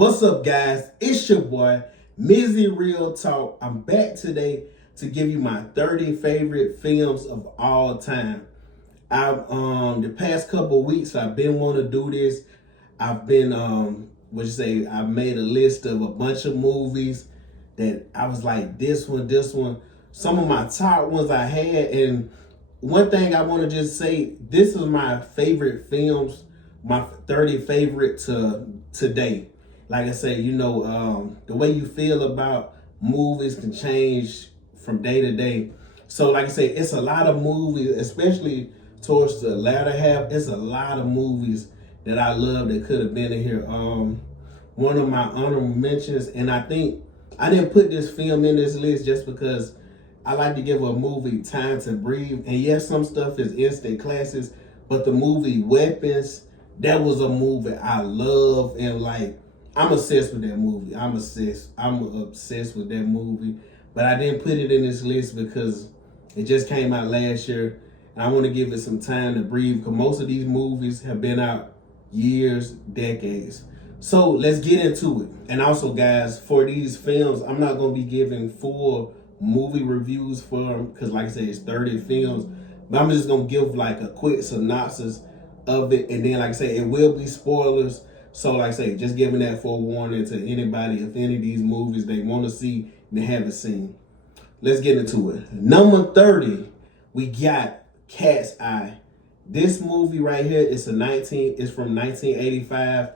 What's up, guys? It's your boy, Mizzy Real Talk. I'm back today to give you my 30 favorite films of all time. I've the past couple of weeks I've been wanting to do this. I've been I've made a list of a bunch of movies that I was like this one. Some of my top ones I had, and one thing I want to just say, this is my favorite films, my 30 favorite to today. Like I say, the way you feel about movies can change from day to day. So like I say, it's a lot of movies, especially towards the latter half. It's a lot of movies that I love that could have been in here. One of my honorable mentions, and I think I didn't put this film in this list just because I like to give a movie time to breathe. And yes, some stuff is instant classics, but the movie Weapons, that was a movie I love, and like I'm obsessed with that movie. I'm obsessed with that movie. But I didn't put it in this list because it just came out last year, and I want to give it some time to breathe because most of these movies have been out years, decades. So let's get into it. And also, guys, for these films, I'm not going to be giving full movie reviews for them because, like I said, it's 30 films. But I'm just going to give like a quick synopsis of it. And then, like I say, it will be spoilers. So, like I say, just giving that forewarning to anybody if any of these movies they want to see and they haven't seen. Let's get into it. Number 30, we got Cat's Eye. This movie right here is from 1985.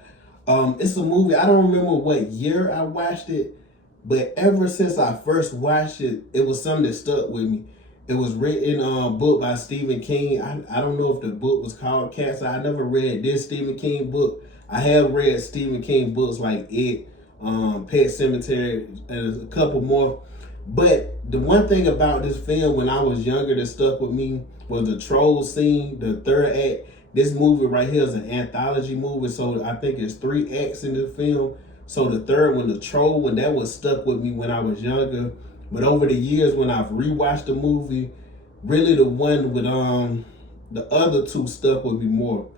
It's a movie, I don't remember what year I watched it, but ever since I first watched it, it was something that stuck with me. It was written book by Stephen King. I don't know if the book was called Cat's Eye. I never read this Stephen King book. I have read Stephen King books like It, Pet Cemetery, and a couple more. But the one thing about this film when I was younger that stuck with me was the troll scene, the third act. This movie right here is an anthology movie, so I think it's 3 acts in the film. So the third one, the troll one, that was stuck with me when I was younger. But over the years when I've rewatched the movie, really the one with the other two stuck with me more.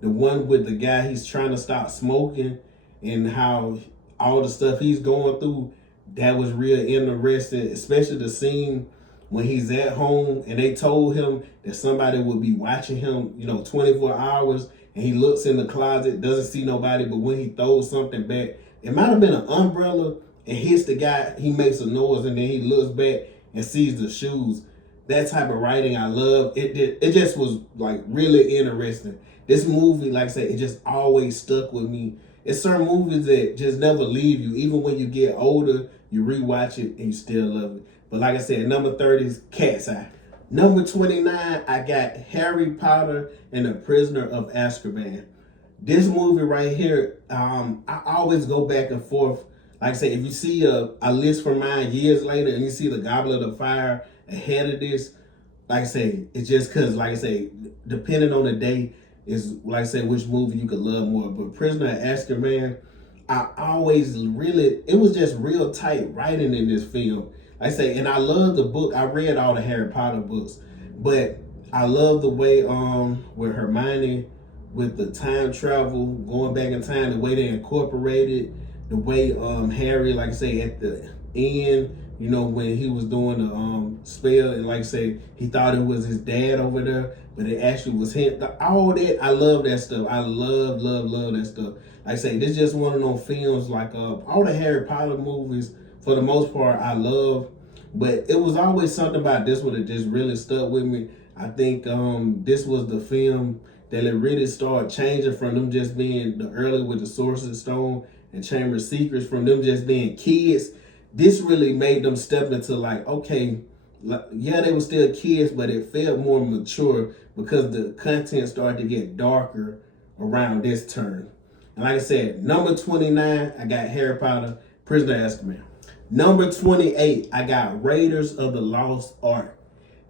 The one with the guy, he's trying to stop smoking and how all the stuff he's going through, that was real interesting, especially the scene when he's at home and they told him that somebody would be watching him, 24 hours, and he looks in the closet, doesn't see nobody, but when he throws something back, it might have been an umbrella, and hits the guy, he makes a noise, and then he looks back and sees the shoes. That type of writing I love. It just was like really interesting. This movie, like I said, it just always stuck with me. It's certain movies that just never leave you. Even when you get older, you rewatch it and you still love it. But like I said, number 30 is Cat's Eye. Number 29, I got Harry Potter and the Prisoner of Azkaban. This movie right here, I always go back and forth. Like I say, if you see a list from mine years later and you see the Goblet of Fire ahead of this, like I say, it's just because, like I say, depending on the day, is like I said, which movie you could love more. But Prisoner of Azkaban, it was just real tight writing in this film. Like I say, and I love the book. I read all the Harry Potter books, but I love the way with Hermione, with the time travel, going back in time, the way they incorporated, the way Harry, like I say, at the end, when he was doing the spell, and like I say, he thought it was his dad over there, but it actually was him. All that, I love that stuff. I love that stuff. Like I say, this is just one of those films, like all the Harry Potter movies, for the most part, I love. But it was always something about this one that just really stuck with me. I think this was the film that it really started changing from them just being the early with the Sorcerer's Stone and Chamber of Secrets, from them just being kids. This really made them step into like, okay, yeah, they were still kids, but it felt more mature because the content started to get darker around this turn. And like I said, number 29, I got Harry Potter, Prisoner of Azkaban. Number 28, I got Raiders of the Lost Ark.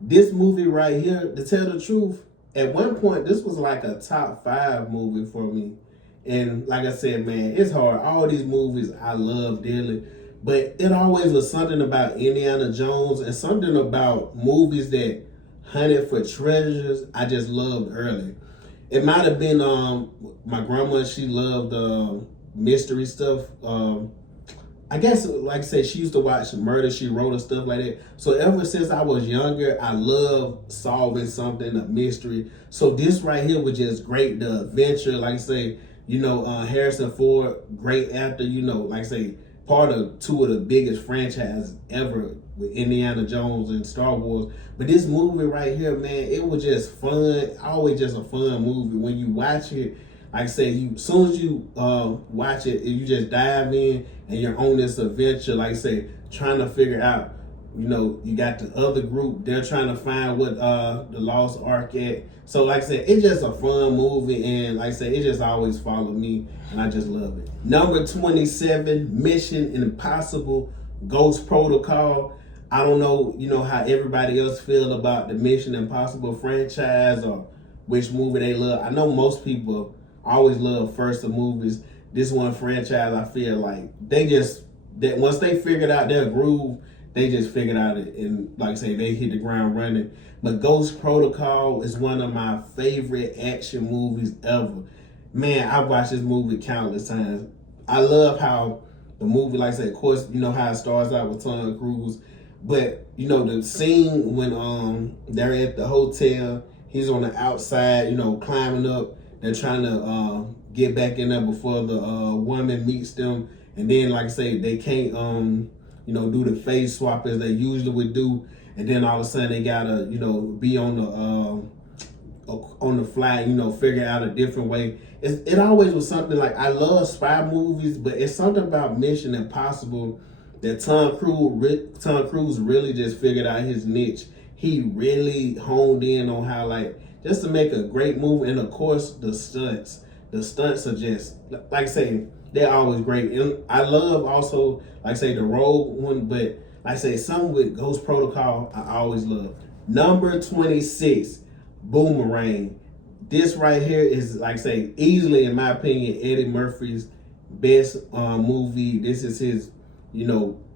This movie right here, to tell the truth, at one point, this was like a top 5 movie for me. And like I said, man, it's hard. All these movies I love dearly. But it always was something about Indiana Jones and something about movies that hunted for treasures I just loved early. It might have been my grandma, she loved mystery stuff. I guess, like I said, she used to watch Murder, She Wrote and stuff like that. So ever since I was younger, I love solving something, a mystery. So this right here was just great. The adventure, like I say, Harrison Ford, great actor, like I say, part of two of the biggest franchises ever with Indiana Jones and Star Wars. But this movie right here, man, it was just fun. Always just a fun movie. When you watch it, like I say, as soon as you watch it, you just dive in and you're on this adventure, like I say, trying to figure out, you got the other group, they're trying to find what the lost ark at. So like I said, it's just a fun movie, and like I said, it just always followed me, and I just love it. Number 27, Mission Impossible Ghost Protocol. I don't know, how everybody else feel about the Mission Impossible franchise or which movie they love. I know most people always love first of movies. This one franchise, I feel like that once they figured out their groove, they just figured out it, and like I say, they hit the ground running. But Ghost Protocol is one of my favorite action movies ever. Man, I've watched this movie countless times. I love how the movie, like I said, of course, how it starts out with Tom Cruise, but the scene when they're at the hotel, he's on the outside, climbing up. They're trying to get back in there before the woman meets them, and then, like I say, they can't do the face swap as they usually would do, and then all of a sudden they gotta be on the fly, figure out a different way. It always was something like, I love spy movies, but it's something about Mission Impossible that Tom Cruise really just figured out his niche. He really honed in on how, like, just to make a great movie. And of course, the stunts are just, like I say, they're always great. And I love also, like I say, the Rogue one, but like I say, something with Ghost Protocol, I always love. Number 26, Boomerang. This right here is, like I say, easily, in my opinion, Eddie Murphy's best movie. This is his,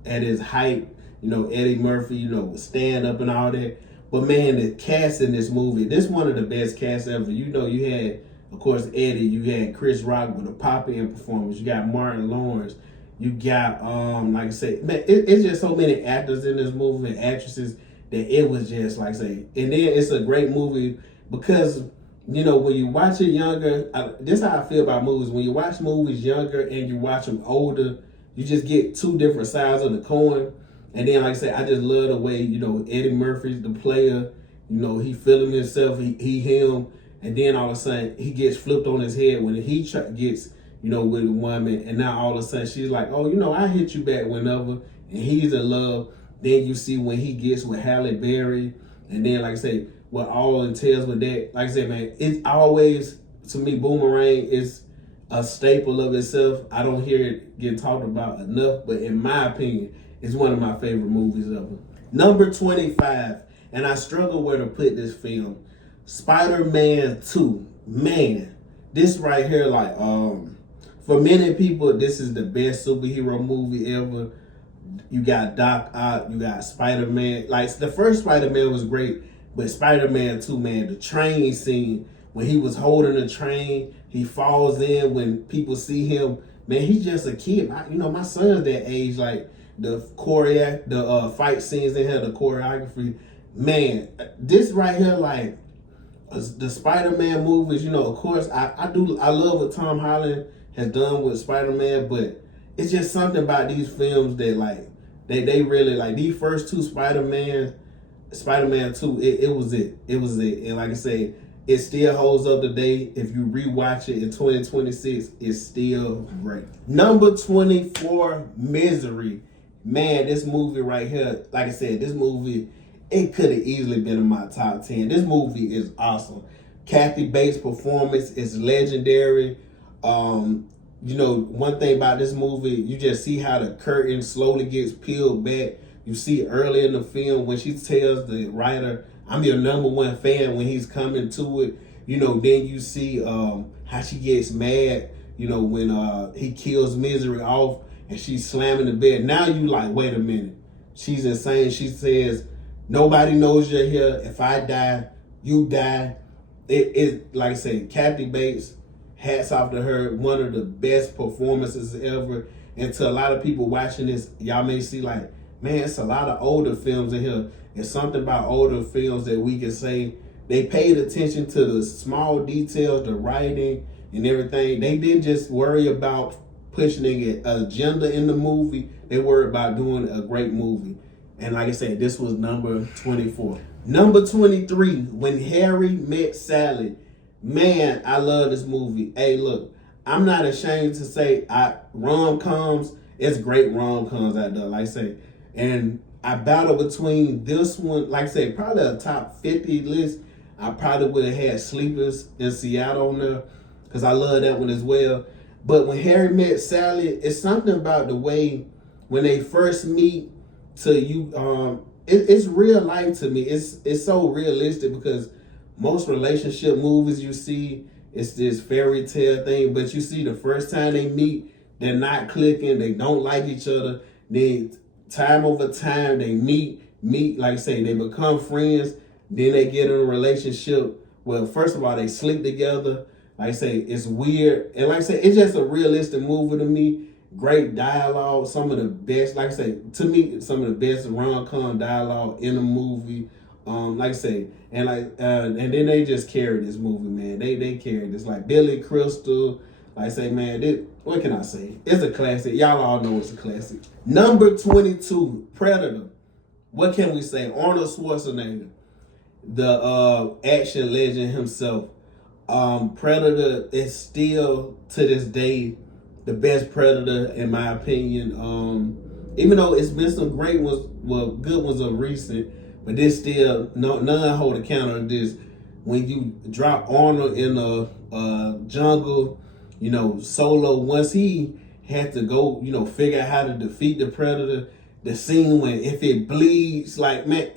at his height, Eddie Murphy, stand up and all that. But man, the cast in this movie, this is one of the best casts ever. You had, of course, Eddie, you had Chris Rock with a pop-in performance, you got Martin Lawrence, you got, like I say, man, it's just so many actors in this movie and actresses that it was just, like I say, and then it's a great movie because, when you watch it younger, this is how I feel about movies. When you watch movies younger and you watch them older, you just get two different sides of the coin. And then, like I said, I just love the way, Eddie Murphy's the player, he feeling himself, he him, and then all of a sudden he gets flipped on his head when he gets, with a woman, and now all of a sudden she's like, oh, I hit you back whenever, and he's in love. Then you see when he gets with Halle Berry, and then, like I say, what all entails with that. Like I said, man, it's always, to me, Boomerang is a staple of itself. I don't hear it getting talked about enough, but in my opinion, it's one of my favorite movies ever. Number 25, and I struggle where to put this film, Spider-Man 2. Man, this right here, like, for many people, this is the best superhero movie ever. You got Doc Ock, you got Spider-Man. Like, the first Spider-Man was great, but Spider-Man 2, man, the train scene, when he was holding the train, he falls in, when people see him, man, he's just a kid. My son's that age, like, the fight scenes in here, the choreography, man, this right here, like, the Spider-Man movies, of course, I love what Tom Holland has done with Spider-Man, but it's just something about these films that, like, they really, like, these first two Spider-Man 2, it was it. And like I say, it still holds up today. If you rewatch it in 2026, it's still great. Number 24, Misery. Man, this movie right here, like I said, this movie, it could have easily been in my top 10. This movie is awesome. Kathy Bates' performance is legendary. One thing about this movie, you just see how the curtain slowly gets peeled back. You see early in the film when she tells the writer, I'm your number one fan, when he's coming to it. Then you see how she gets mad, when he kills Misery off and she's slamming the bed. Now you like, wait a minute. She's insane. She says, nobody knows you're here. If I die, you die. It like I say, Kathy Bates hats off to her. One of the best performances ever. And to a lot of people watching this, y'all may see like, man, it's a lot of older films in here. It's something about older films that we can say they paid attention to the small details, the writing and everything. They didn't just worry about pushing an agenda in the movie. They worried about doing a great movie. And like I said, this was number 24. Number 23, When Harry Met Sally. Man, I love this movie. Hey, look, I'm not ashamed to say rom-coms, it's great rom-coms out there, like I say. And I battle between this one, like I say, probably a top 50 list. I probably would have had Sleepers in Seattle on there because I love that one as well. But When Harry Met Sally, it's something about the way when they first meet to you, it's real life to me. It's so realistic because most relationship movies you see, it's this fairy tale thing, but you see the first time they meet, they're not clicking, they don't like each other. Then time over time they meet, like I say, they become friends, then they get in a relationship. Well, first of all, they sleep together. Like I say, it's weird. And like I say, it's just a realistic movie to me. Great dialogue, some of the best, like I say, to me, some of the best rom-com dialogue in a movie. Like I say, and and then they just carried this movie, man. They carried this, like Billy Crystal. Like I say, man, what can I say? It's a classic. Y'all all know it's a classic. Number 22, Predator. What can we say? Arnold Schwarzenegger, the action legend himself. Predator is still to this day the best Predator in my opinion. Even though it's been some great ones, well, good ones of recent, but this still none hold a counter to this. When you drop Arnold in a jungle, Solo, once he had to go, figure out how to defeat the Predator, the scene when if it bleeds, like, man,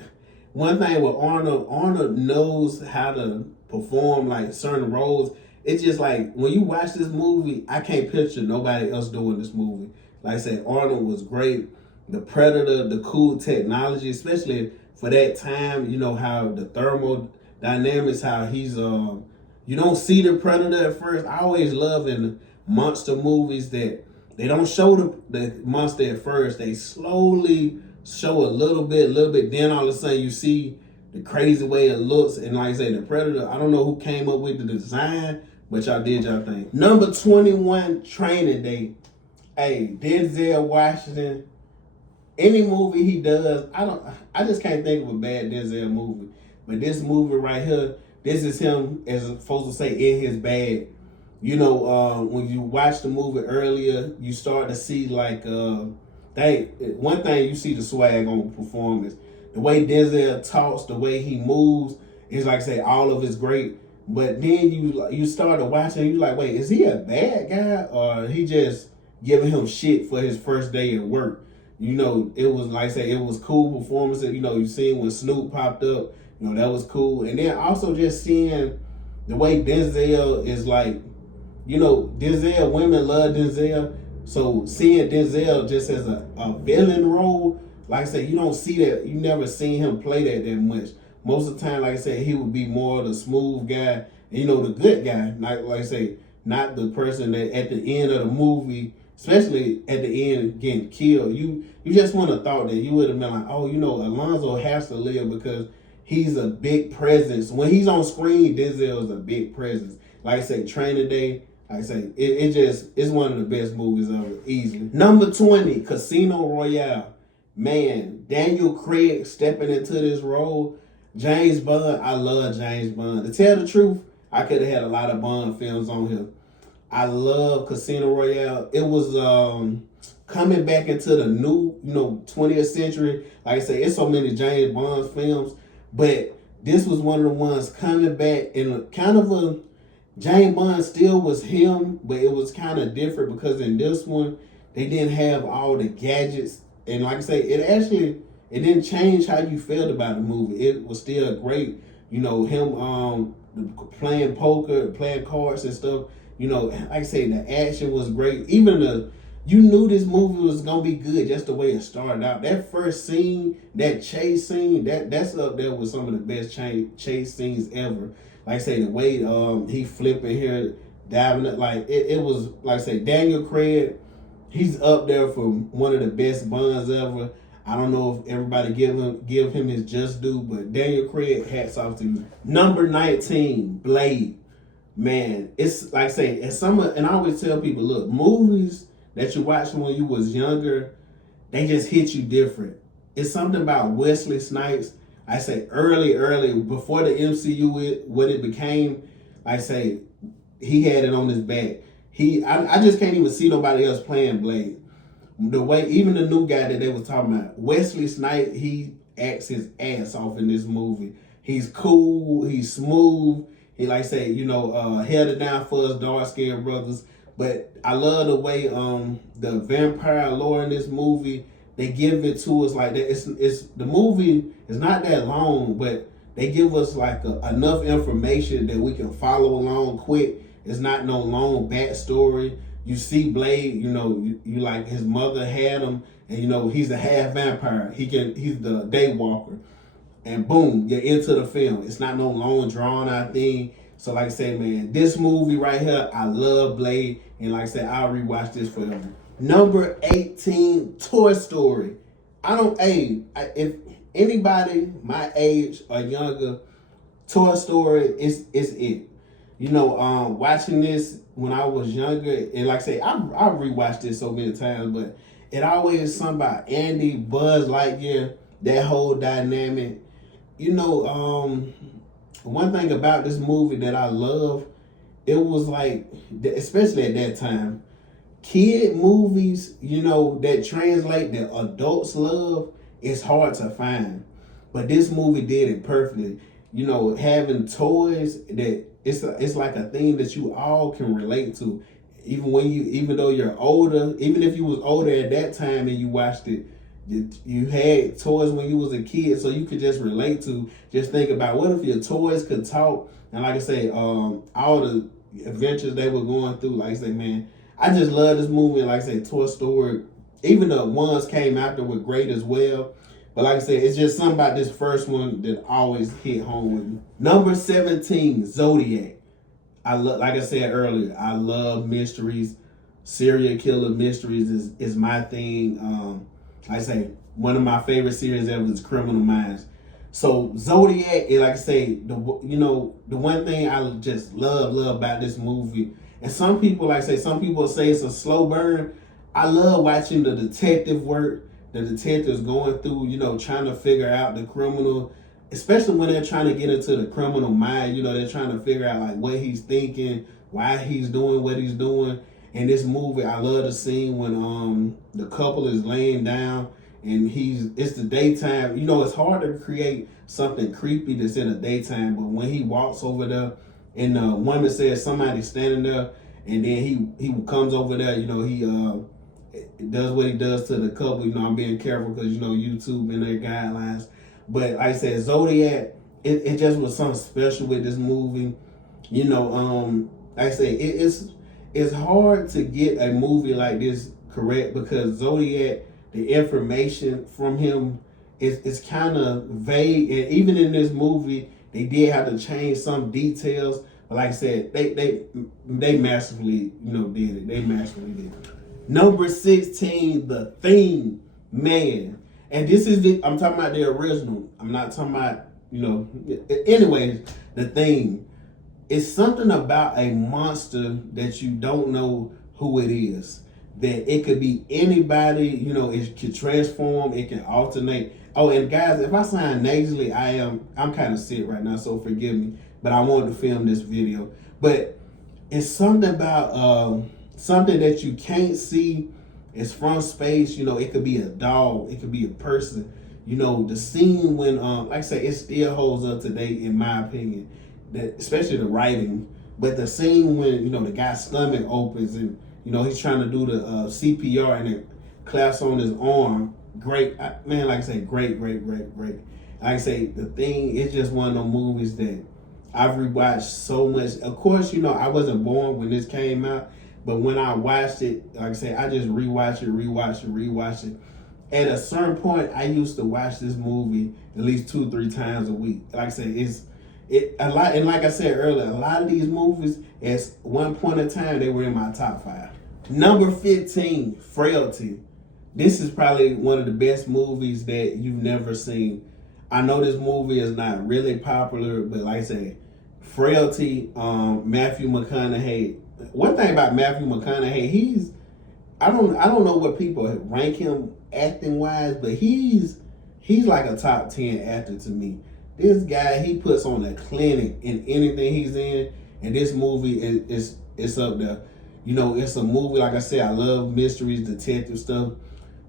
one thing with Arnold knows how to perform like certain roles. It's just like when you watch this movie, I can't picture nobody else doing this movie. Like I said, Arnold was great. The Predator, the cool technology, especially for that time, how the thermodynamics, how he's you don't see the Predator at first. I always love in monster movies that they don't show the monster at first. They slowly show a little bit, then all of a sudden you see the crazy way it looks. And like I say, the Predator, I don't know who came up with the design, but y'all did y'all thing. Number 21, Training Day. Hey, Denzel Washington. Any movie he does, I just can't think of a bad Denzel movie. But this movie right here, this is him, as supposed to say, in his bag. When you watch the movie earlier, you start to see like one thing you see the swag on performance. The way Denzel talks, the way he moves, is like I say, all of it's great. But then you started watching, you like, wait, is he a bad guy or he just giving him shit for his first day at work? It was like I say, it was cool performance. You seen when Snoop popped up, that was cool. And then also just seeing the way Denzel is like, Denzel, women love Denzel. So seeing Denzel just as a villain role, like I said, you don't see that. You never seen him play that much. Most of the time, like I said, he would be more the smooth guy, and, the good guy. Like I say, not the person that at the end of the movie, especially at the end, getting killed. You just want to thought that you would have been like, oh, Alonzo has to live because he's a big presence. When he's on screen, Denzel is a big presence. Like I say, Training Day. Like I say, it's one of the best movies ever, easily. Number 20, Casino Royale. Man, Daniel Craig stepping into this role. James Bond, I love James Bond. To tell the truth, I could have had a lot of Bond films on here. I love Casino Royale. It was coming back into the new, 20th century. Like I say, it's so many James Bond films, but this was one of the ones coming back in kind of a James Bond still was him, but it was kind of different because in this one, they didn't have all the gadgets. And like I say, it didn't change how you felt about the movie. It was still great. Him playing poker, playing cards and stuff. Like I say, the action was great. Even you knew this movie was gonna be good just the way it started out. That first scene, that chase scene, that's up there with some of the best chase scenes ever. Like I say, the way he flipping here, diving it. Like it was like I say, Daniel Craig, he's up there for one of the best Bonds ever. I don't know if everybody give him his just due, but Daniel Craig, hats off to you. Number 19, Blade. Man, it's like I say, and I always tell people, look, movies that you watched when you was younger, they just hit you different. It's something about Wesley Snipes. I say early, before the MCU, what it became, I say, he had it on his back. I just can't even see nobody else playing Blade. The way, even the new guy that they was talking about, Wesley Snipes, he acts his ass off in this movie. He's cool, he's smooth. He like say, held it down for us dark skinned brothers. But I love the way the vampire lore in this movie, they give it to us like that. It's the movie is not that long, but they give us like enough information that we can follow along quick. It's not no long backstory. You see Blade, you like his mother had him, and he's a half vampire. He's the day walker. And boom, you're into the film. It's not no long drawn out thing. So like I say, man, this movie right here, I love Blade. And like I said, I'll rewatch this forever. Number 18, Toy Story. If anybody my age or younger, Toy Story is it. Watching this when I was younger, and like I say, I rewatched this so many times, but it always something about Andy, Buzz Lightyear, that whole dynamic. One thing about this movie that I love, it was like, especially at that time, kid movies, that translate that adults love, it's hard to find. But this movie did it perfectly. Having toys that it's like a thing that you all can relate to. Even though you're older, even if you was older at that time and you watched it, you had toys when you was a kid, so you could just relate to. Just think about what if your toys could talk. And like I say, all the adventures they were going through. Like I say, man, I just love this movie. Like I say, Toy Story. Even the ones came after were great as well. But like I said, it's just something about this first one that always hit home with me. Number 17, Zodiac. Like I said earlier, I love mysteries. Serial killer mysteries is my thing. Like I say, one of my favorite series ever is Criminal Minds. So Zodiac, like I say, the one thing I just love about this movie, and some people say it's a slow burn. I love watching the detective work, the detectives going through, trying to figure out the criminal, especially when they're trying to get into the criminal mind. They're trying to figure out like what he's thinking, why he's doing what he's doing. In this movie, I love the scene when the couple is laying down and it's the daytime. It's hard to create something creepy that's in the daytime, but when he walks over there and the woman says somebody's standing there, and then he comes over there, he does what he does to the couple. I'm being careful because YouTube and their guidelines. But like I said, Zodiac, it just was something special with this movie. Like I say, it's hard to get a movie like this correct because Zodiac, the information from him is kind of vague, and even in this movie, they did have to change some details. But like I said, they masterfully did it. They masterfully did it. Number 16, The Thing, man. And this is I'm talking about the original. I'm not talking about, anyways, The Thing. It's something about a monster that you don't know who it is. That it could be anybody, it can transform, it can alternate. Oh, and guys, if I sound nasally, I'm kind of sick right now, so forgive me. But I wanted to film this video. But it's something about something that you can't see. It's from space. It could be a dog, it could be a person. The scene when, like I say, it still holds up today, in my opinion. That especially the writing, but the scene when the guy's stomach opens and he's trying to do the CPR and it claps on his arm. Great, man. Like I say, great. Like I say, The Thing is just one of those movies that I've rewatched so much. Of course, I wasn't born when this came out, but when I watched it, like I say, I just rewatch it. At a certain point, I used to watch this movie at least 2-3 times a week. Like I say, it a lot, and like I said earlier, a lot of these movies, at one point in time, they were in my top 5. Number 15, Frailty. This is probably one of the best movies that you've never seen. I know this movie is not really popular, but like I said, Frailty, Matthew McConaughey. One thing about Matthew McConaughey, I don't know what people rank him acting wise, but he's like a top 10 actor to me. This guy, he puts on a clinic in anything he's in, and this movie is up there. You know, it's a movie, like I said, I love mysteries, detective stuff.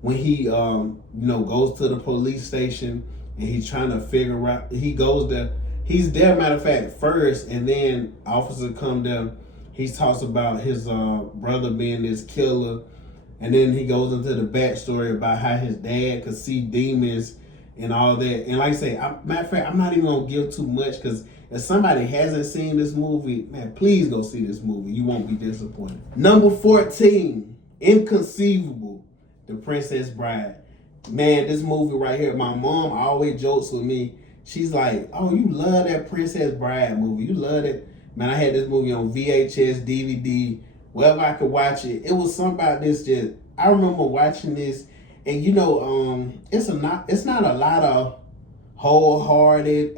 When he goes to the police station and he's trying to figure out, he's there, matter of fact, first, and then officer come there. He talks about his brother being this killer, and then he goes into the backstory about how his dad could see demons and all that. And like I say, matter of fact, I'm not even gonna give too much, because if somebody hasn't seen this movie, man, please go see this movie. You won't be disappointed. Number 14, Inconceivable, The Princess Bride. Man, this movie right here, my mom always jokes with me. She's like, oh, you love that Princess Bride movie. You love it. Man, I had this movie on VHS, DVD, wherever I could watch it. It was something about this I remember watching this, and it's not a lot of wholehearted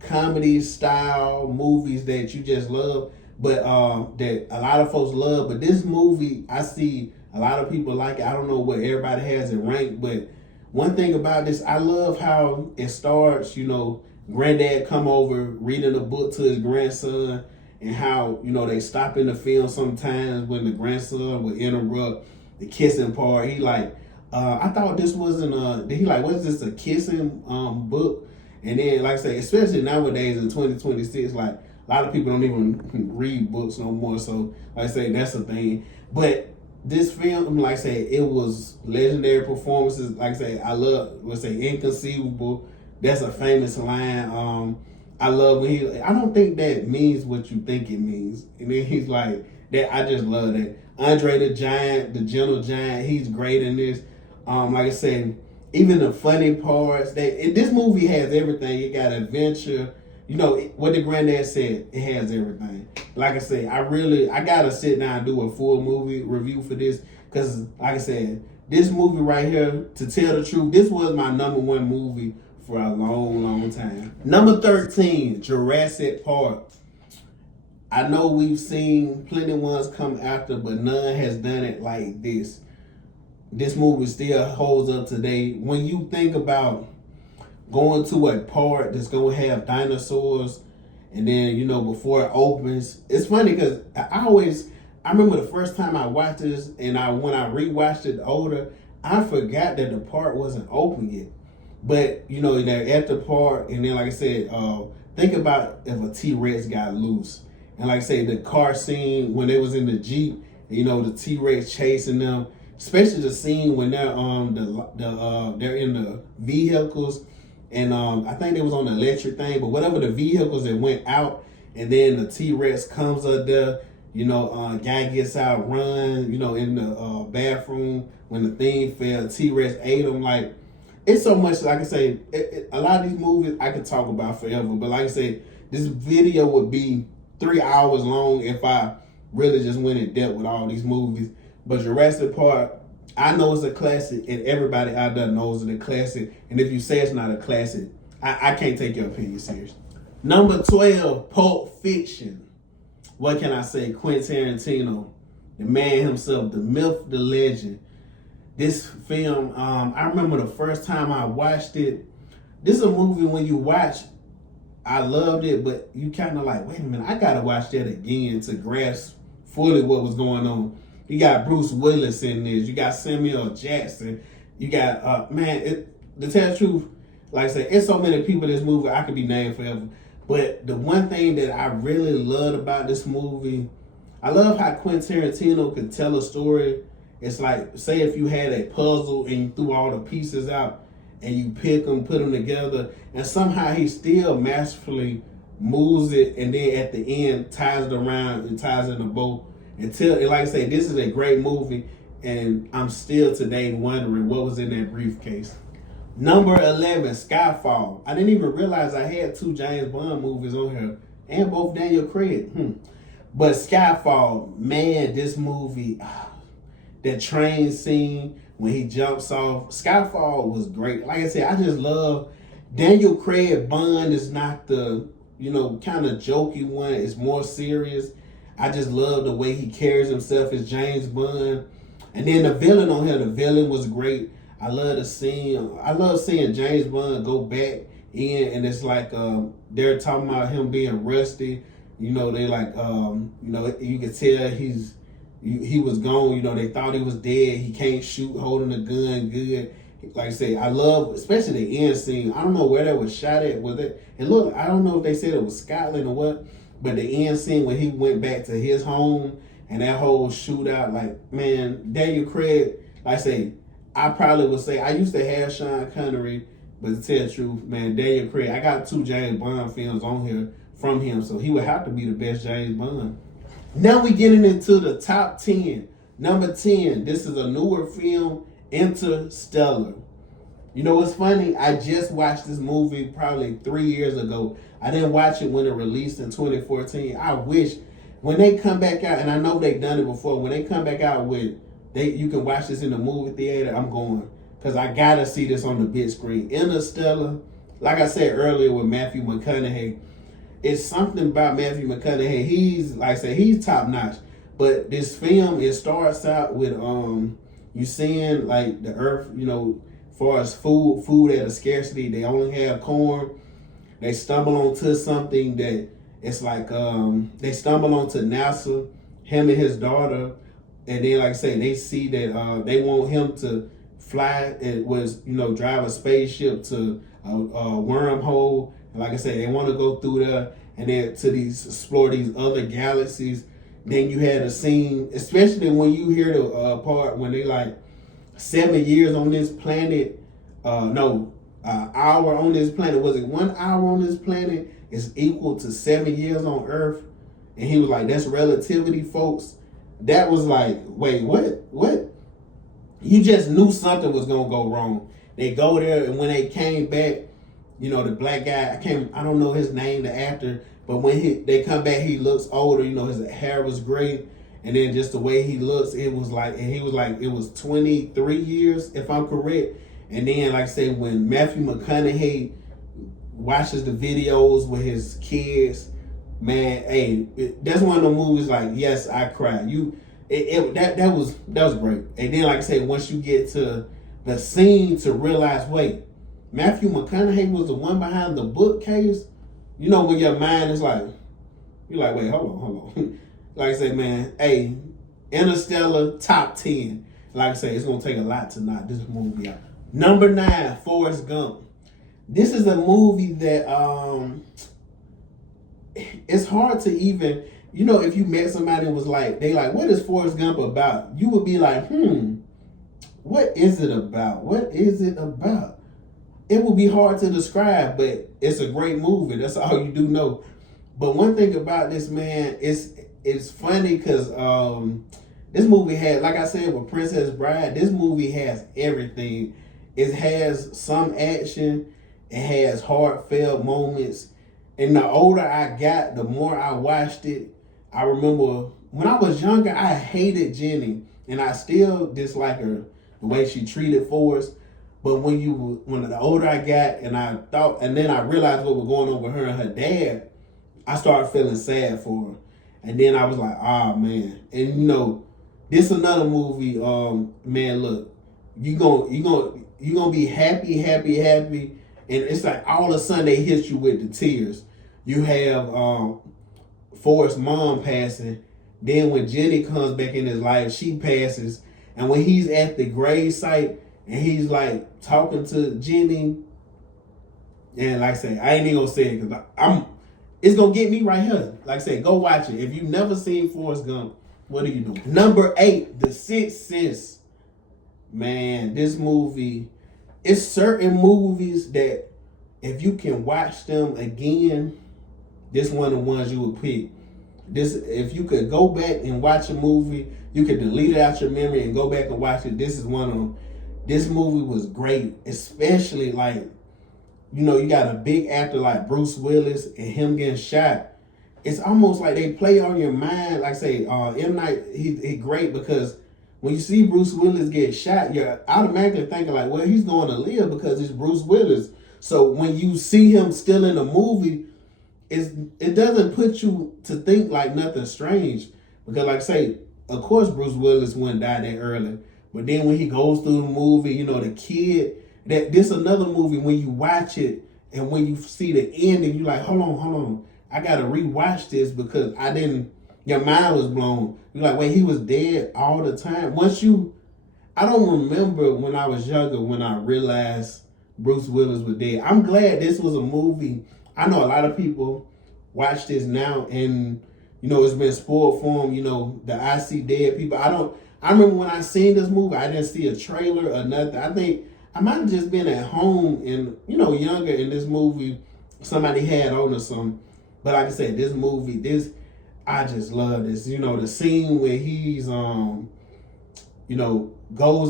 comedy style movies that you just love, but that a lot of folks love. But this movie, I see a lot of people like it. I don't know what everybody has it ranked, but one thing about this, I love how it starts, granddad come over reading a book to his grandson, and how, they stop in the film sometimes when the grandson would interrupt the kissing part. He like, I thought this wasn't he like, what's this, a kissing book? And then, like I say, especially nowadays in 2026, like, a lot of people don't even read books no more. So, like I say, that's a thing. But this film, like I say, it was legendary performances. Like I say, I love, let's say, Inconceivable. That's a famous line. I love when I don't think that means what you think it means. And then he's like, that. I just love that. Andre the Giant, the Gentle Giant, he's great in this. Like I said, even the funny parts. This movie has everything. It got adventure. What the granddad said, it has everything. Like I say, I gotta sit down and do a full movie review for this, because like I said, this movie right here, to tell the truth, this was my number 1 movie for a long, long time. Number 13, Jurassic Park. I know we've seen plenty ones come after, but none has done it like this. This movie still holds up today. When you think about going to a park that's going to have dinosaurs, and then, before it opens, it's funny because I remember the first time I watched this, and when I rewatched it older, I forgot that the park wasn't open yet. But, they're at the park, and then, like I said, think about if a T-Rex got loose. And like I said, the car scene when they was in the Jeep, the T-Rex chasing them, especially the scene when they're they're in the vehicles, and I think they was on the electric thing, but whatever the vehicles that went out, and then the T-Rex comes up there, guy gets out, run, in the bathroom when the thing fell, T-Rex ate him. Like, it's so much, like I say, a lot of these movies I could talk about forever, but like I say, this video would be 3 hours long if I really just went in depth with all these movies. But Jurassic Park, I know it's a classic, and everybody out there knows it's a classic. And if you say it's not a classic, I can't take your opinion seriously. Number 12, Pulp Fiction. What can I say? Quentin Tarantino, the man himself, the myth, the legend. This film, I remember the first time I watched it. This is a movie when you watch, I loved it, but you kind of like, wait a minute, I gotta watch that again to grasp fully what was going on. You got Bruce Willis in this. You got Samuel Jackson. You got, to tell the truth, like I said, it's so many people in this movie, I could be named forever. But the one thing that I really loved about this movie, I love how Quentin Tarantino could tell a story. It's like, say if you had a puzzle and you threw all the pieces out and you pick them, put them together, and somehow he still masterfully moves it, and then at the end ties it around and ties it in a bow. Until, like I say, this is a great movie, and I'm still today wondering what was in that briefcase. Number 11, Skyfall. I didn't even realize I had two James Bond movies on here, and both Daniel Craig. But Skyfall, man, this movie, that train scene when he jumps off, Skyfall was great. Like I said, I just love Daniel Craig. Bond is not the, kind of jokey one. It's more serious. I just love the way he carries himself as James Bond. And then the villain on here, the villain was great. I love seeing James Bond go back in, and it's like they're talking about him being rusty. They like you could tell he was gone. They thought he was dead. He can't shoot holding a gun good. Like I say, I love especially the end scene. I don't know where that was shot at. Was it? And look, I don't know if they said it was Scotland or what, but the end scene when he went back to his home and that whole shootout, like, man, Daniel Craig, like I say, I probably would say I used to have Sean Connery, but to tell the truth, man, Daniel Craig, I got two James Bond films on here from him, so he would have to be the best James Bond. Now we getting into the top 10. Number 10, this is a newer film, Interstellar. You know what's funny? I just watched this movie probably 3 years ago. I didn't watch it when it released in 2014. I wish when they come back out, and I know they've done it before, when they come back out with you can watch this in the movie theater, I'm going. Because I got to see this on the big screen. Interstellar, like I said earlier with Matthew McConaughey, it's something about Matthew McConaughey. He's top notch. But this film, it starts out with you seeing like the earth, as far as food at a scarcity. They only have corn. They stumble onto something that it's like they stumble onto NASA, him and his daughter. And then, like I say, they see that they want him to fly. It was, drive a spaceship to a wormhole. And like I said, they want to go through there and then explore these other galaxies. Then you had a scene, especially when you hear the part when they like 7 years on this planet. Hour on this planet. Was it 1 hour on this planet is equal to 7 years on Earth? And he was like, that's relativity, folks. That was like, wait, what? You just knew something was gonna go wrong. They go there, and when they came back, the black guy, I don't know his name, the actor, but when they come back, he looks older. His hair was gray, and then just the way he looks, it was like, and he was like, it was 23 years, if I'm correct. And then, like I said, when Matthew McConaughey watches the videos with his kids, man, hey, that's one of the movies like, yes, I cried. That was great. And then, like I said, once you get to the scene to realize, wait, Matthew McConaughey was the one behind the bookcase. When your mind is like, you're like, wait, hold on. Like I said, man, hey, Interstellar, top 10. Like I said, it's gonna take a lot to knock this movie out. Number 9, Forrest Gump. This is a movie that it's hard to even, if you met somebody and was like, what is Forrest Gump about? You would be like, what is it about? What is it about? It would be hard to describe, but it's a great movie. That's all you do know. But one thing about this, man, it's funny because this movie had, like I said, with Princess Bride, this movie has everything. It has some action. It has heartfelt moments. And the older I got, the more I watched it. I remember when I was younger, I hated Jenny, and I still dislike her, the way she treated Forrest. But when the older I got, and then I realized what was going on with her and her dad, I started feeling sad for her. And then I was like, man. And this another movie, man, look, you gonna be happy, and it's like all of a sudden they hit you with the tears. You have Forrest's mom passing. Then when Jenny comes back in his life, she passes. And when he's at the grave site and he's like talking to Jenny, and like I say, I ain't even gonna say it because it's gonna get me right here. Like I say, go watch it. If you've never seen Forrest Gump, what are you doing? Number 8, The Sixth Sense. Man, this movie, it's certain movies that if you can watch them again, this one of the ones you would pick. If you could go back and watch a movie, you could delete it out your memory and go back and watch it. This is one of them. This movie was great, especially like, you got a big actor like Bruce Willis and him getting shot. It's almost like they play on your mind. Like I say, M. Night, he great because when you see Bruce Willis get shot, you're automatically thinking like, well, he's going to live because it's Bruce Willis. So when you see him still in the movie, it doesn't put you to think like nothing strange. Because like I say, of course Bruce Willis wouldn't die that early. But then when he goes through the movie, the kid, this another movie when you watch it and when you see the ending, you like, hold on. I gotta rewatch this because your mind was blown. You're like, wait, he was dead all the time. I don't remember when I was younger when I realized Bruce Willis was dead. I'm glad this was a movie. I know a lot of people watch this now and, it's been spoiled for them, the I See Dead people. I remember when I seen this movie, I didn't see a trailer or nothing. I think I might have just been at home and, younger, in this movie somebody had on or something. But like I said, this movie, I just love this. The scene where he's goes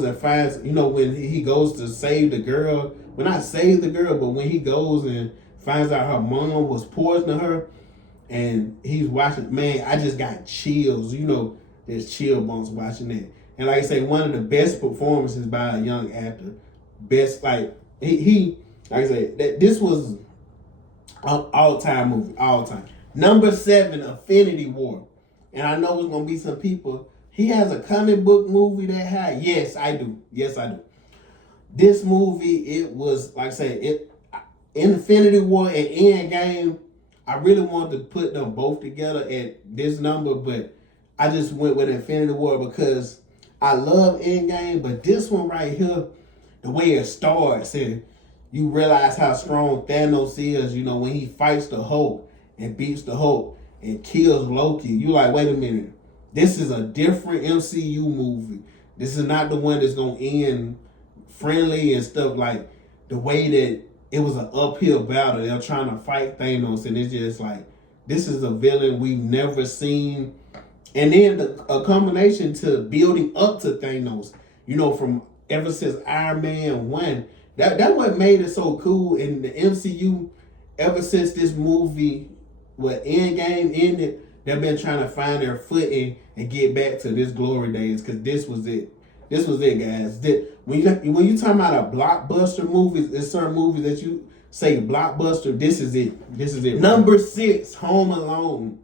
and finds, when he goes to save the girl. Well, not save the girl, but when he goes and finds out her mom was poisoning her and he's watching, man, I just got chills. There's chill bumps watching that. And like I say, one of the best performances by a young actor. Best, like, he like I say, this was an all-time movie, all time. Number 7, Infinity War. And I know it's going to be some people. He has a comic book movie that high. Yes, I do. This movie, it was, like I said, Infinity War and Endgame, I really wanted to put them both together at this number, but I just went with Infinity War because I love Endgame, but this one right here, the way it starts and you realize how strong Thanos is, when he fights the Hulk and beats the Hulk and kills Loki, you like, wait a minute, this is a different MCU movie. This is not the one that's going to end friendly and stuff, like the way that it was an uphill battle. They're trying to fight Thanos and it's just like, this is a villain we've never seen. And then a combination to building up to Thanos, from ever since Iron Man 1. That what made it so cool in the MCU. Ever since this movie, Endgame ended, they've been trying to find their footing and get back to this glory days because this was it. This was it, guys. When you talk about a blockbuster movie, there's certain movies that you say blockbuster, this is it. Number 6, Home Alone.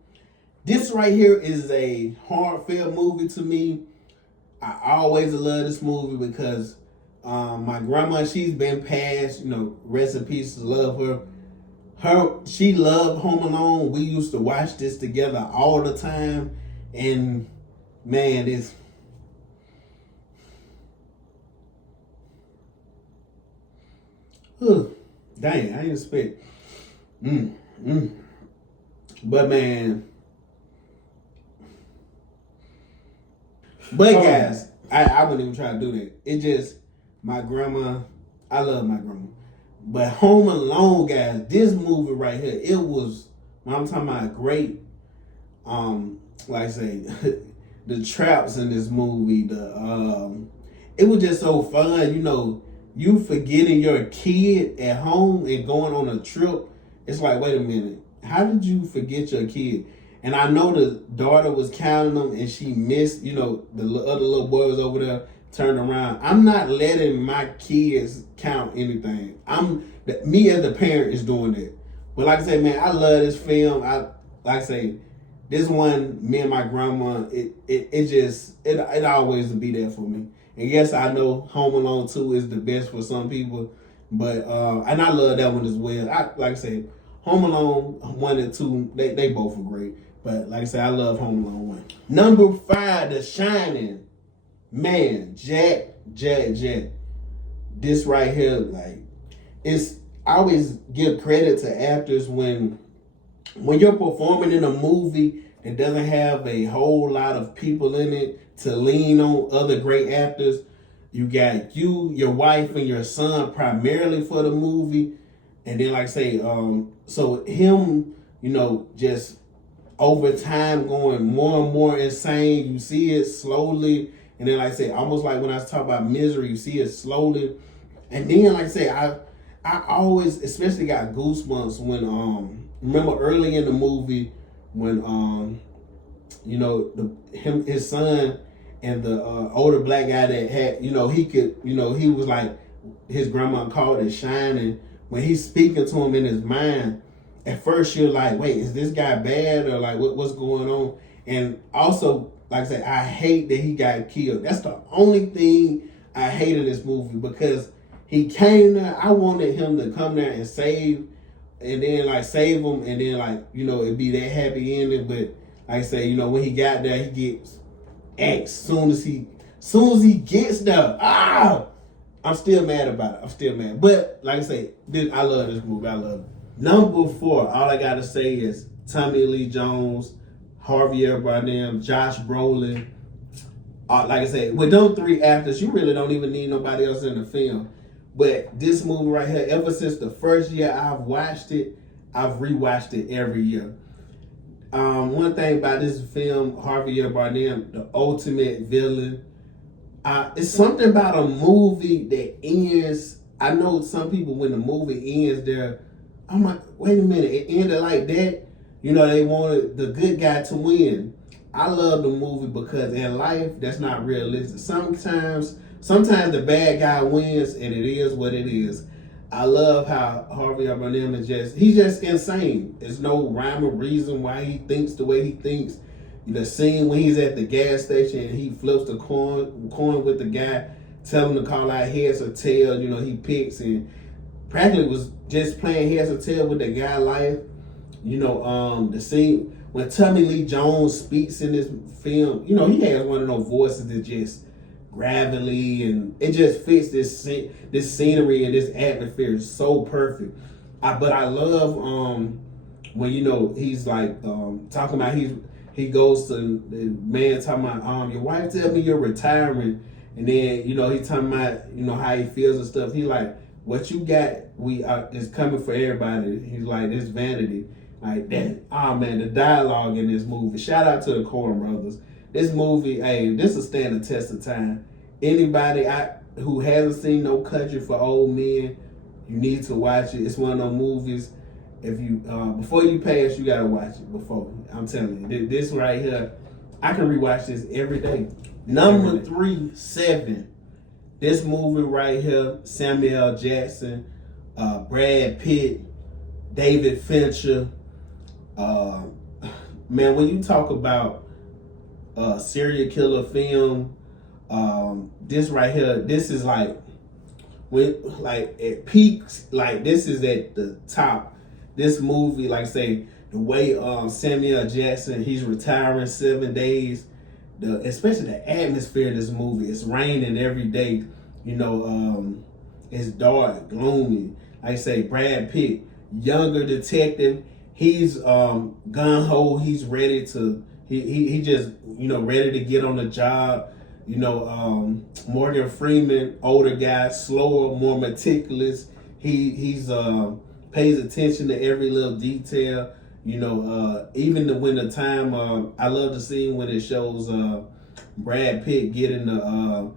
This right here is a heartfelt movie to me. I always love this movie because my grandma, she's been passed, rest in peace, love her. She loved Home Alone. We used to watch this together all the time. And man, it's dang, I didn't expect. But man, guys, I wouldn't even try to do that. It just, my grandma, I love my grandma. But Home Alone, guys, this movie right here, it was, I'm talking about great, like I say, the traps in this movie, it was just so fun, you forgetting your kid at home and going on a trip. It's like, wait a minute, how did you forget your kid? And I know the daughter was counting them and she missed, the other little boy was over there, turned around. I'm not letting my kids count anything. Me as the parent is doing that. But like I say, man, I love this film. This one, me and my grandma, it always will be there for me. And yes, I know Home Alone 2 is the best for some people, but and I love that one as well. Like I said, Home Alone 1 and 2, they both are great. But like I said, I love Home Alone 1. Number 5, The Shining. Man, Jack. This right here, like, I always give credit to actors when you're performing in a movie that doesn't have a whole lot of people in it to lean on other great actors. You got you, your wife, and your son primarily for the movie. And then, like I say, so him, just over time going more and more insane. You see it slowly And then, like I say, almost like when I talk about Misery, you see it slowly. And then, like I say, I always, especially got goosebumps when remember early in the movie when his son and the older black guy that had, he could, he was like, his grandma called it shining. When he's speaking to him in his mind, at first you're like, wait, is this guy bad, or like what's going on? And also, like I said, I hate that he got killed. That's the only thing I hated this movie, because he came there. I wanted him to come there and save him, and then like, it'd be that happy ending. But like I say, when he got there, he gets X soon as he gets there. I'm still mad about it. I'm still mad. But like I say, I love this movie. I love it. Number 4, all I gotta say is Tommy Lee Jones, Javier Bardem, Josh Brolin. Like I said, with those 3 actors, you really don't even need nobody else in the film. But this movie right here, ever since the first year I've watched it, I've rewatched it every year. One thing about this film, Javier Bardem, the ultimate villain. It's something about a movie that ends. I know some people, when the movie ends, I'm like, wait a minute, it ended like that? They wanted the good guy to win. I love the movie because in life, that's not realistic. Sometimes the bad guy wins, and it is what it is. I love how Javier Bardem he's just insane. There's no rhyme or reason why he thinks the way he thinks. The scene when he's at the gas station and he flips the coin with the guy, tell him to call out heads or tails, he picks, and practically was just playing heads or tails with the guy life. The scene when Tommy Lee Jones speaks in this film, he has one of those voices that just gravelly, and it just fits this scenery and this atmosphere is so perfect. But I love when he's like talking about he goes to the man talking about your wife tell me you're retiring, and then he talking about how he feels and stuff. He like, what you got is coming for everybody. He's like, this vanity. Like that. Oh man, the dialogue in this movie. Shout out to the Coen brothers. This movie, this will stand the test of time. Anybody who hasn't seen No Country for Old Men, you need to watch it. It's one of those movies. If you before you pass, you gotta watch it. Before, I'm telling you, this right here, I can rewatch this every day. Number 3, 7. This movie right here, Samuel Jackson, Brad Pitt, David Fincher. Man, when you talk about serial killer film, this right here, this is like at peaks, like this is at the top. This movie, like say, the way Samuel Jackson, he's retiring 7 days, especially the atmosphere of this movie. It's raining every day, it's dark, gloomy. Like I say, Brad Pitt, younger detective, he's gung-ho, he's ready to, he just, ready to get on the job. Morgan Freeman, older guy, slower, more meticulous. He's pays attention to every little detail. Even when the time, I love the scene when it shows Brad Pitt getting the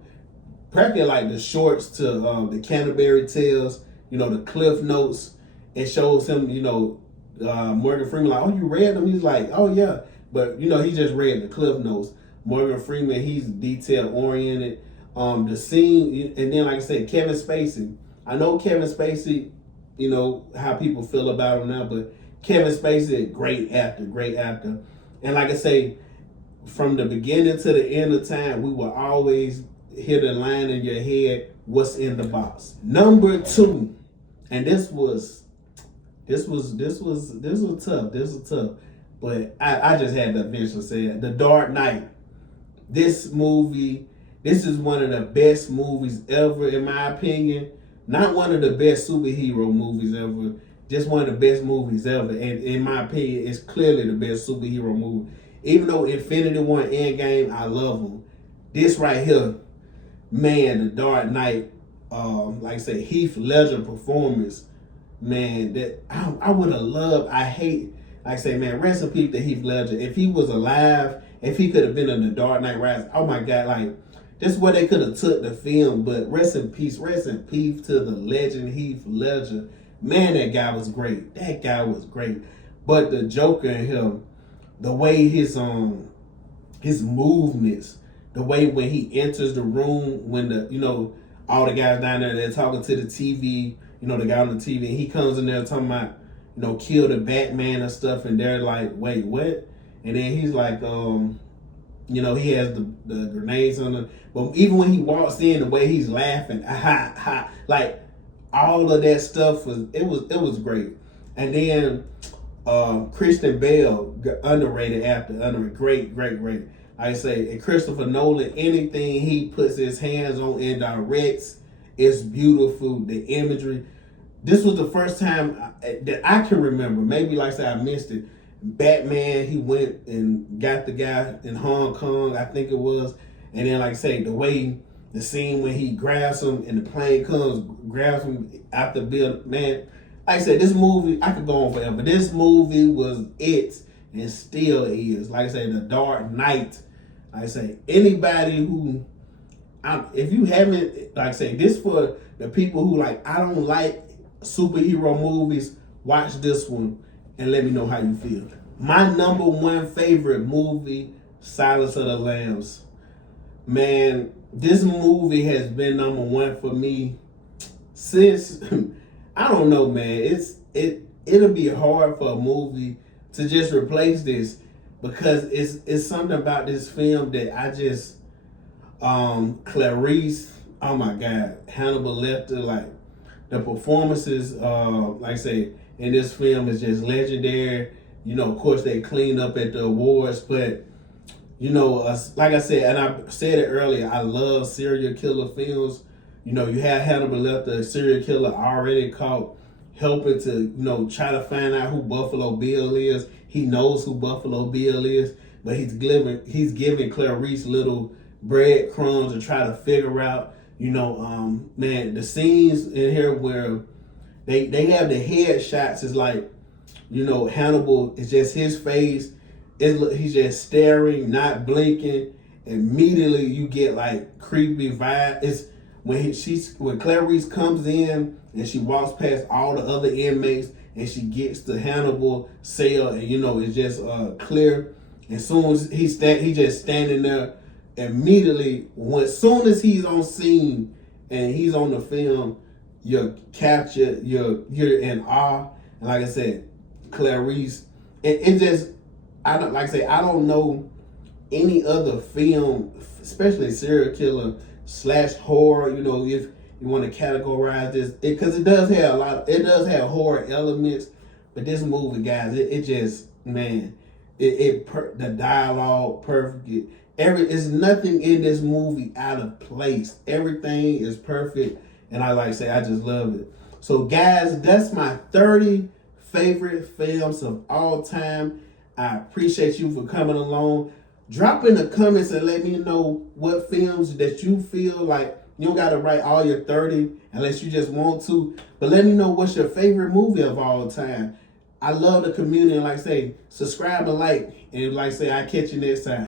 practically like the shorts to the Canterbury Tales, the Cliff Notes. It shows him, Morgan Freeman like, oh, you read them? He's like, oh yeah, but he just read the Cliff Notes. Morgan Freeman, he's detail oriented. The scene, and then like I said, Kevin Spacey. I know Kevin Spacey, how people feel about him now, but Kevin Spacey, great actor. And like I say, from the beginning to the end of time, we will always hit a line in your head, what's in the box. Number 2, and this was tough. But I just had to eventually say it. The Dark Knight. This movie, this is one of the best movies ever, in my opinion. Not one of the best superhero movies ever, just one of the best movies ever. And in my opinion, it's clearly the best superhero movie. Even though Infinity War and Endgame, I love them. This right here, man, The Dark Knight, like I said, Heath Ledger performance, man, that I would have loved. Like I say, man, rest in peace to Heath Ledger. If he was alive, if he could have been in The Dark Knight Rises, oh my God, like this is where they could have took the film. But rest in peace to the legend Heath Ledger. Man, that guy was great. That guy was great. But the Joker in him, the way his movements, the way when he enters the room, when all the guys down there, they're talking to the TV, the guy on the TV, and he comes in there talking about, kill the Batman and stuff, and they're like, wait, what? And then he's like, he has the grenades on him. But even when he walks in, the way he's laughing, like all of that stuff was great. And then Christian Bale, underrated actor, great. Like I say, and Christopher Nolan, anything he puts his hands on and directs, it's beautiful. The imagery. This was the first time that I can remember. Maybe like I said, I missed it. Batman, he went and got the guy in Hong Kong, I think it was. And then, like I say, the scene when he grabs him and the plane comes, grabs him out the building. Man, like I said, this movie, I could go on forever. This movie was it and still is. Like I say, The Dark Knight. Like I say, anybody who, if you haven't, like I say, this for the people who like, I don't like superhero movies, watch this one and let me know how you feel. My number one favorite movie, Silence of the Lambs. Man, this movie has been number one for me since, I don't know, man. It'll be hard for a movie to just replace this, because it's something about this film that I just, Clarice, oh my God, Hannibal Lecter, like the performances, like I say, in this film is just legendary. Of course they clean up at the awards, but like I said, and I said it earlier, I love serial killer films. You have Hannibal Lecter, a serial killer already caught, helping to, try to find out who Buffalo Bill is. He knows who Buffalo Bill is, but he's giving Clarice little breadcrumbs to try to figure out, man, the scenes in here where they have the headshots is like, Hannibal is just his face. He's just staring, not blinking. Immediately you get like creepy vibe. It's when Clarice comes in and she walks past all the other inmates and she gets to Hannibal cell, and it's just clear. As soon as he just standing there. Immediately, soon as he's on scene and he's on the film, you're captured, you're in awe. And like I said, Clarice, it just, I don't know any other film, especially serial killer / horror, if you want to categorize this, because it does have horror elements, but this movie, guys, it just, man, the dialogue perfect. There's nothing in this movie out of place. Everything is perfect, and I just love it. So, guys, that's my 30 favorite films of all time. I appreciate you for coming along. Drop in the comments and let me know what films that you feel like you don't got to write all your 30 unless you just want to. But let me know what's your favorite movie of all time. I love the community. And like I say, subscribe and like. And like I say, I'll catch you next time.